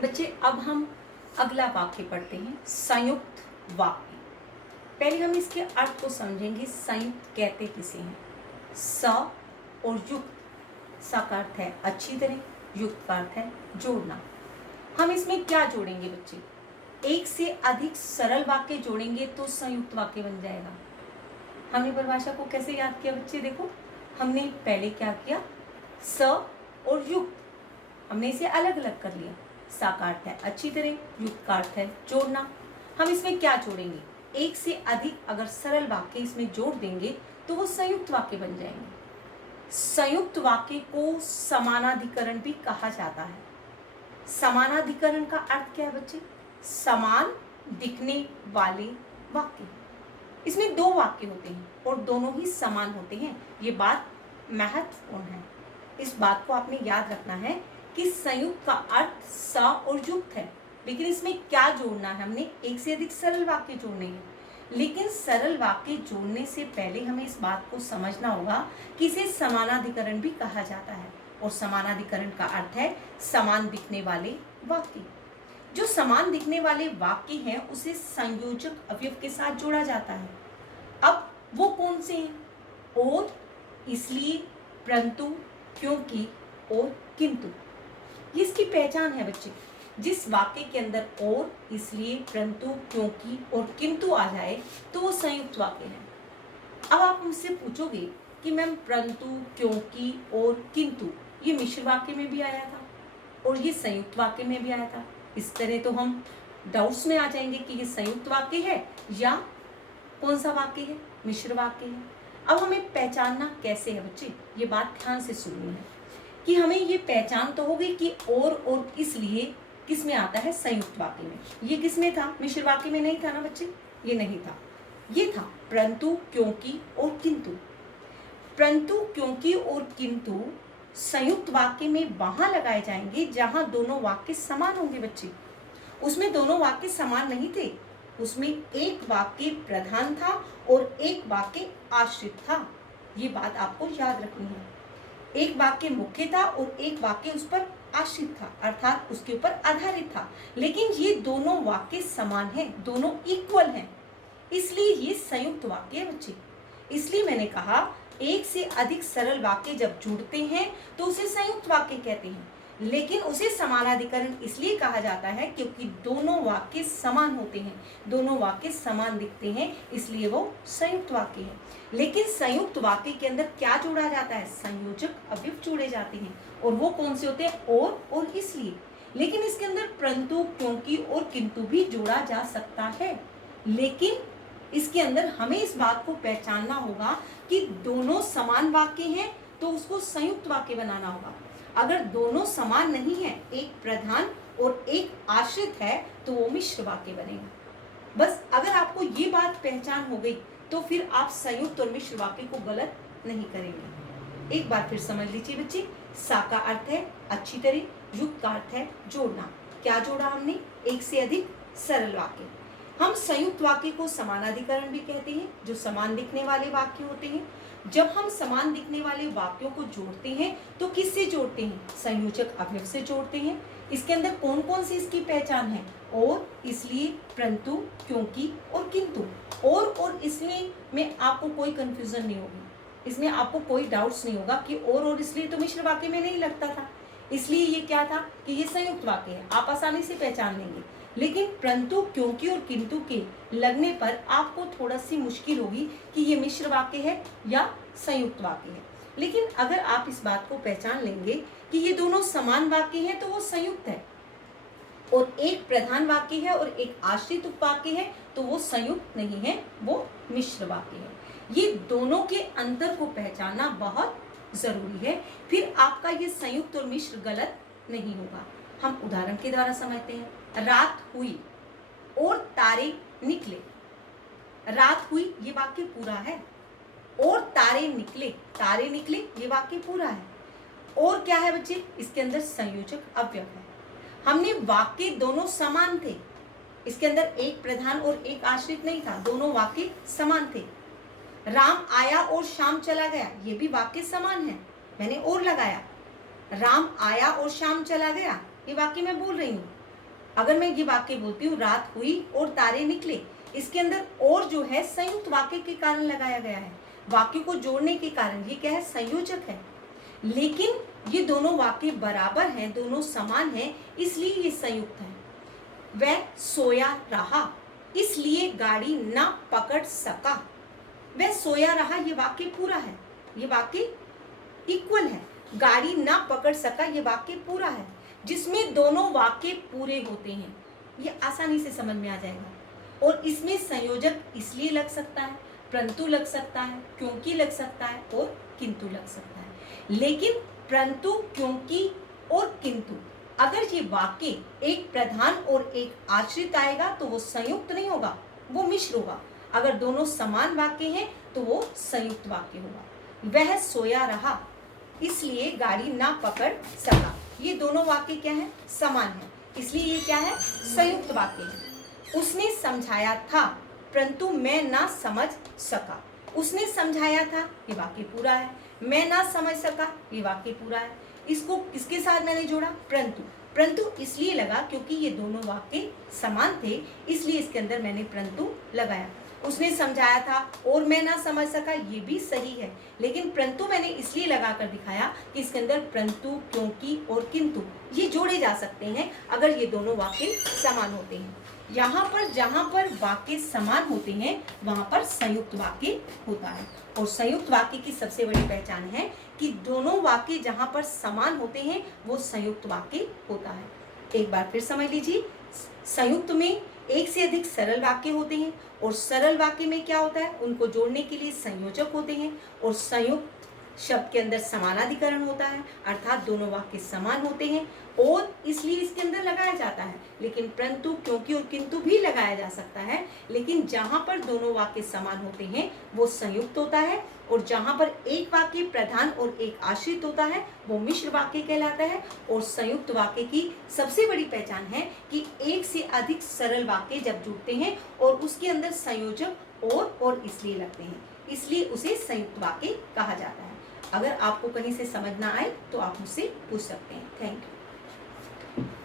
बच्चे अब हम अगला वाक्य पढ़ते हैं, संयुक्त वाक्य। पहले हम इसके अर्थ को समझेंगे। संयुक्त कहते किसे हैं? स और युक्त। स का अर्थ है अच्छी तरह, युक्त का अर्थ है जोड़ना। हम इसमें क्या जोड़ेंगे बच्चे? एक से अधिक सरल वाक्य जोड़ेंगे तो संयुक्त वाक्य बन जाएगा। हमने परिभाषा को कैसे याद किया बच्चे? देखो, हमने पहले क्या किया, स और युक्त, हमने इसे अलग अलग कर लिया। सा का अर्थ है अच्छी तरह, युक्त का अर्थ है जोड़ना। हम इसमें क्या जोड़ेंगे? एक से अधिक अगर सरल वाक्य इसमें जोड़ देंगे तो वो संयुक्त वाक्य बन जाएंगे। संयुक्त वाक्य को समानाधिकरण भी कहा जाता है। समानाधिकरण का अर्थ क्या है बच्चे? समान दिखने वाले वाक्य। इसमें दो वाक्य होते हैं और दोनों ही समान होते हैं। ये बात महत्वपूर्ण है। इस बात को आपने याद रखना है कि संयुक्त का अर्थ स और युक्त है, लेकिन इसमें क्या जोड़ना है? हमने एक से अधिक सरल वाक्य जोड़ने हैं। लेकिन सरल वाक्य जोड़ने से पहले हमें इस बात को समझना होगा कि इसे समानाधिकरण भी कहा जाता है। और समानाधिकरण का अर्थ है समान दिखने वाले वाक्य। जो समान दिखने वाले वाक्य हैं उसे संयोजक अवयव के साथ जोड़ा जाता है। अब वो कौन से हैं? और, इसलिए, परंतु, क्योंकि और किंतु। ये इसकी पहचान है बच्चे। जिस वाक्य के अंदर और, इसलिए, परंतु, क्योंकि और किंतु आ जाए तो वो संयुक्त वाक्य है। अब आप मुझसे पूछोगे कि मैम परंतु, क्योंकि और किंतु ये मिश्र वाक्य में भी आया था और ये संयुक्त वाक्य में भी आया था। इस तरह तो हम डाउट्स में आ जाएंगे कि ये संयुक्त वाक्य है या कौन सा वाक्य है, मिश्र वाक्य है। अब हमें पहचानना कैसे है बच्चे? ये बात ध्यान से सुननी है कि हमें ये पहचान तो होगी कि और इसलिए किस में आता है? संयुक्त वाक्य में। ये किस में था? मिश्र वाक्य में नहीं था ना बच्चे, ये नहीं था। ये था परंतु, क्योंकि और किंतु। परंतु, क्योंकि और किंतु संयुक्त वाक्य में वहां लगाए जाएंगे जहां दोनों वाक्य समान होंगे बच्चे। उसमें दोनों वाक्य समान नहीं थे, उसमें एक वाक्य प्रधान था और एक वाक्य आश्रित था। ये बात आपको याद रखनी है। एक वाक्य मुख्य था और एक वाक्य उस पर आश्रित था, अर्थात उसके ऊपर आधारित था। लेकिन ये दोनों वाक्य समान हैं, दोनों इक्वल हैं, इसलिए ये संयुक्त वाक्य है बच्चे। इसलिए मैंने कहा एक से अधिक सरल वाक्य जब जुड़ते हैं तो उसे संयुक्त वाक्य कहते हैं। लेकिन उसे समानाधिकरण इसलिए कहा जाता है क्योंकि दोनों वाक्य समान होते हैं, दोनों वाक्य समान दिखते हैं, इसलिए वो संयुक्त वाक्य है। लेकिन संयुक्त वाक्य के अंदर क्या जोड़ा जाता है? संयोजक अवयव जोड़े जाते हैं। और वो कौन से होते हैं? और इसलिए। लेकिन इसके अंदर परंतु, क्योंकि और किंतु भी जोड़ा जा सकता है। लेकिन इसके अंदर हमें इस बात को पहचानना होगा कि दोनों समान वाक्य हैं तो उसको संयुक्त वाक्य बनाना होगा। अगर दोनों समान नहीं है, एक प्रधान और एक आश्रित है, तो वो मिश्र वाक्य बनेगा। बस अगर आपको ये बात पहचान हो गई तो फिर आप संयुक्त और मिश्र वाक्य को गलत नहीं करेंगे। एक बार फिर समझ लीजिए बच्चे। सा का अर्थ है अच्छी तरह, युक्त का अर्थ है जोड़ना। क्या जोड़ा हमने? एक से अधिक सरल वाक्य। हम संयुक्त वाक्य को समानाधिकरण भी कहते हैं, जो समान दिखने वाले वाक्य होते हैं। जब हम समान दिखने वाले वाक्यों को जोड़ते हैं तो किससे जोड़ते हैं? संयोजक अवयव से जोड़ते हैं। इसके अंदर कौन कौन सी इसकी पहचान है? और, इसलिए, परंतु, क्योंकि और किंतु। और इसलिए में आपको कोई कंफ्यूजन नहीं होगी, इसमें आपको कोई डाउट्स नहीं होगा कि और इसलिए तो मिश्र वाक्य में नहीं लगता था, इसलिए ये क्या था कि ये संयुक्त वाक्य है, आप आसानी से पहचान लेंगे। लेकिन परंतु, क्योंकि और किंतु के लगने पर आपको थोड़ा सी मुश्किल होगी कि ये मिश्र वाक्य है या संयुक्त वाक्य है। लेकिन अगर आप इस बात को पहचान लेंगे कि ये दोनों समान वाक्य हैं तो वो संयुक्त है, और एक प्रधान वाक्य है और एक आश्रित उपवाक्य है तो वो संयुक्त नहीं है, वो मिश्र वाक्य है। ये दोनों के अंतर को पहचानना बहुत जरूरी है, फिर आपका ये संयुक्त और मिश्र गलत नहीं होगा। हम उदाहरण के द्वारा समझते हैं। रात हुई और तारे निकले। रात हुई ये वाक्य पूरा है, और तारे निकले ये वाक्य पूरा है। और क्या है बच्चे? इसके अंदर संयोजक अवयव है। हमने वाक्य दोनों समान थे, इसके अंदर एक प्रधान और एक आश्रित नहीं था, दोनों वाक्य समान थे। राम आया और शाम चला गया, ये भी वाक्य समान है, मैंने और लगाया। राम आया और शाम चला गया, ये वाक्य मैं बोल रही हूँ। अगर मैं ये वाक्य बोलती हूँ रात हुई और तारे निकले, इसके अंदर और जो है संयुक्त वाक्य के कारण लगाया गया है, वाक्य को जोड़ने के कारण, ये क्या है, संयोजक है। लेकिन ये दोनों वाक्य बराबर हैं, दोनों समान हैं, इसलिए ये संयुक्त है। वह सोया रहा इसलिए गाड़ी ना पकड़ सका। वह सोया रहा, ये वाक्य पूरा है, ये वाक्य इक्वल है। गाड़ी ना पकड़ सका, ये वाक्य पूरा है। जिसमें दोनों वाक्य पूरे होते हैं, ये आसानी से समझ में आ जाएगा। और इसमें संयोजक इसलिए लग सकता है, परंतु लग सकता है, क्योंकि लग सकता है और किंतु लग सकता है। लेकिन परंतु, क्योंकि और किंतु, अगर ये वाक्य एक प्रधान और एक आश्रित आएगा तो वो संयुक्त नहीं होगा, वो मिश्र होगा। अगर दोनों समान वाक्य हैं तो वो संयुक्त वाक्य होगा। वह सोया रहा इसलिए गाड़ी ना पकड़ सका, ये दोनों वाक्य क्या है, समान है, इसलिए ये क्या है, संयुक्त वाक्य है। उसने समझाया था परंतु मैं ना समझ सका। उसने समझाया था, ये वाक्य पूरा है। मैं ना समझ सका, ये वाक्य पूरा है। इसको किसके साथ मैंने जोड़ा, परंतु। परंतु इसलिए लगा क्योंकि ये दोनों वाक्य समान थे, इसलिए इसके अंदर मैंने परंतु लगाया। उसने समझाया था और मैं ना समझ सका, ये भी सही है, लेकिन परंतु मैंने इसलिए लगा कर दिखाया कि इसके अंदर परंतु, क्योंकि और किंतु ये जोड़े जा सकते हैं अगर ये दोनों वाक्य समान होते हैं। यहाँ पर जहाँ पर वाक्य समान होते हैं वहां पर संयुक्त वाक्य होता है। और संयुक्त वाक्य की सबसे बड़ी पहचान है कि दोनों वाक्य जहाँ पर समान होते हैं वो संयुक्त वाक्य होता है। एक बार फिर समझ लीजिए, संयुक्त में एक से अधिक सरल वाक्य होते हैं और सरल वाक्य में क्या होता है, उनको जोड़ने के लिए संयोजक होते हैं। और संयुक्त शब्द के अंदर समानाधिकरण होता है, अर्थात दोनों वाक्य समान होते हैं और इसलिए इसके अंदर लगाया जाता है। लेकिन परंतु, क्योंकि और किंतु भी लगाया जा सकता है, लेकिन जहां पर दोनों वाक्य समान होते हैं वो संयुक्त होता है। और जहां पर एक वाक्य प्रधान और एक आश्रित होता है वो मिश्र वाक्य कहलाता है। और संयुक्त वाक्य की सबसे बड़ी पहचान है कि एक से अधिक सरल वाक्य जब जुड़ते हैं और उसके अंदर संयोजक और इसलिए लगते हैं, इसलिए उसे संयुक्त वाक्य कहा जाता है। अगर आपको कहीं से समझ ना आए तो आप मुझसे पूछ सकते हैं। Thank you.